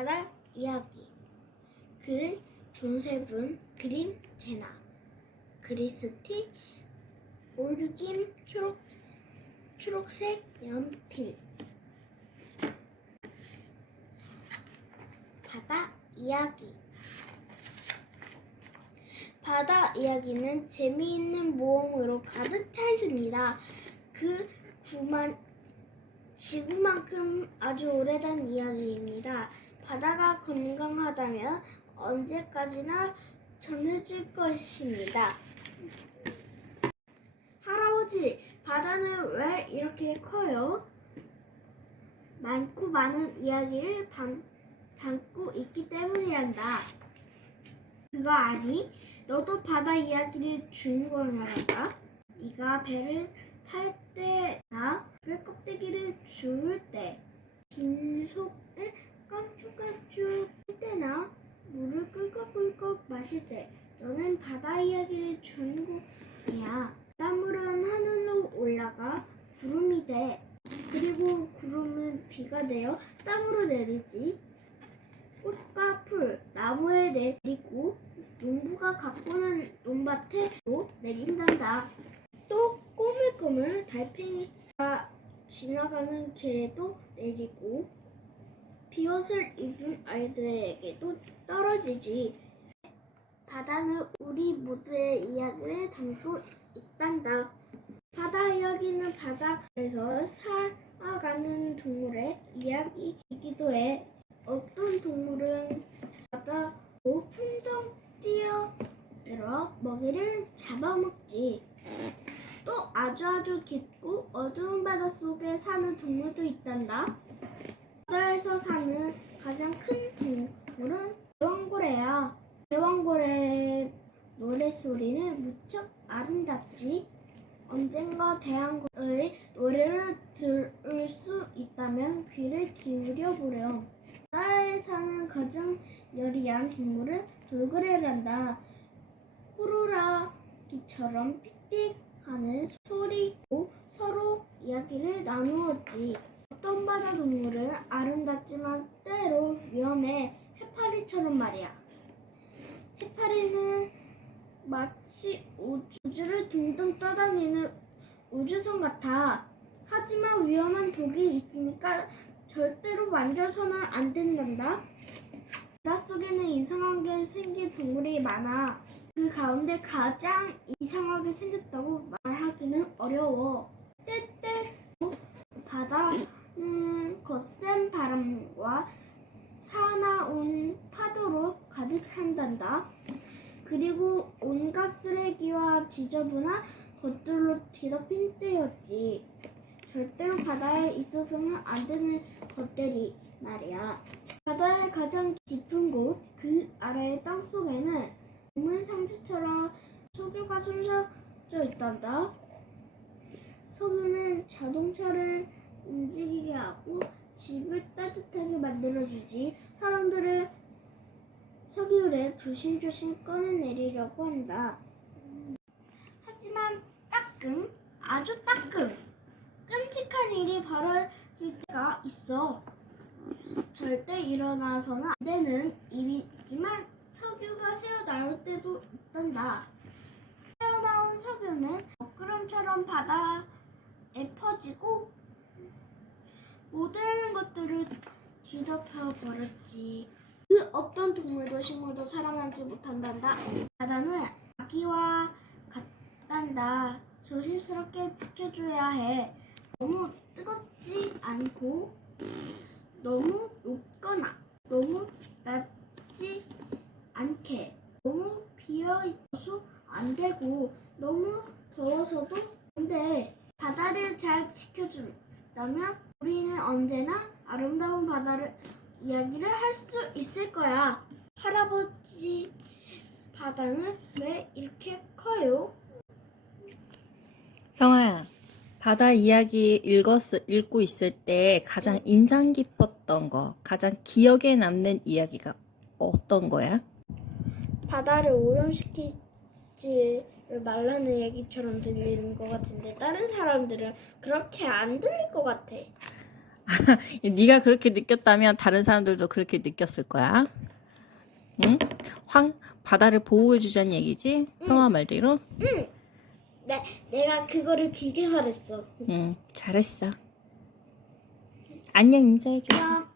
바다 이야기 글 존세븐 그림 제나 그리스티 올김 초록, 초록색 연필 바다 이야기 바다 이야기는 재미있는 모험으로 가득 차 있습니다. 그 구만 지구만큼 아주 오래된 이야기입니다. 바다가 건강하다면 언제까지나 전해질 것입니다. 할아버지, 바다는 왜 이렇게 커요? 많고 많은 이야기를 담, 담고 있기 때문이란다. 그거 아니? 너도 바다 이야기를 주인공이란다. 네가 배를 탈 때나 그 껍데기를 주울 때, 빈속 할 때나 물을 꿀꺽꿀꺽 마실 때, 너는 바다 이야기를 주인공이야. 땀물은 하늘로 올라가 구름이 돼. 그리고 구름은 비가 되어 땅으로 내리지. 꽃과 풀, 나무에 내리고 농부가 가꾸는 논밭에도 내린단다. 또 꼬물꼬물 달팽이가 지나가는 길에도 내리고 비옷을 입은 아이들에게도 떨어지지. 바다는 우리 모두의 이야기를 담고 있단다. 바다 이야기는 바다에서 살아가는 동물의 이야기이기도 해. 어떤 동물은 바다로 풍덩 뛰어들어 먹이를 잡아먹지. 또 아주 아주 깊고 어두운 바다 속에 사는 동물도 있단다. 바다에서 사는 가장 큰 동물은 대왕고래야. 대왕고래의 노래소리는 무척 아름답지. 언젠가 대왕고래의 노래를 들을 수 있다면 귀를 기울여 보렴. 바다에 사는 가장 여리한 동물은 돌고래란다. 호루라기처럼 삑삑하는 소리로 서로 이야기를 나누었지. 어떤 바다 동물은 아름답지만 때로 위험해. 해파리처럼 말이야. 해파리는 마치 우주를 둥둥 떠다니는 우주선 같아. 하지만 위험한 독이 있으니까 절대로 만져서는 안 된단다. 바닷속에는 이상하게 생긴 동물이 많아. 그 가운데 가장 이상하게 생겼다고 말하기는 어려워. 때때로 바다는 거센 바람과 사나운 파도로 가득한단다. 그리고 온갖 쓰레기와 지저분한 것들로 뒤덮인 때였지. 절대로 바다에 있어서는 안 되는 것들이 말이야. 바다의 가장 깊은 곳, 그 아래의 땅 속에는 동물 상자처럼 석유가 숨겨져 있단다. 석유는 자동차를 움직이게 하고 집을 따뜻하게 만들어주지. 사람들을 석유를 조심조심 꺼내내리려고 한다. 하지만 따끔, 아주 따끔, 끔찍한 일이 벌어질 때가 있어. 절대 일어나서는 안 되는 일이지만 석유가 새어 나올 때도 있단다. 새어 나온 석유는 먹구름처럼 바다에 퍼지고 모든 것들을 뒤덮여 버렸지. 그 어떤 동물도 식물도 살아남지 못한단다. 바다는 아기와 같단다. 조심스럽게 지켜줘야 해. 너무 뜨겁지 않고 너무 높거나 너무 낮지 않게 너무 비어 있어서 안 되고 너무 더워서도 안 돼. 바다를 잘 지켜준다면 우리는 언제나 아름다운 바다를 이야기를 할 수 있을 거야. 할아버지 바다는 왜 이렇게 커요? 성아야, 바다 이야기 읽었, 읽고 있을 때 가장 인상 깊었던 거, 가장 기억에 남는 이야기가 어떤 거야? 바다를 오염시키지 말라는 얘기처럼 들리는 것 같은데 다른 사람들은 그렇게 안 들릴 것 같아. 네가 그렇게 느꼈다면 다른 사람들도 그렇게 느꼈을 거야. 응? 황 바다를 보호해 주자는 얘기지? 성화 말대로? 내, 내가 그거를 길게 말했어. 응, 잘했어. 안녕 인사해 줘. 야,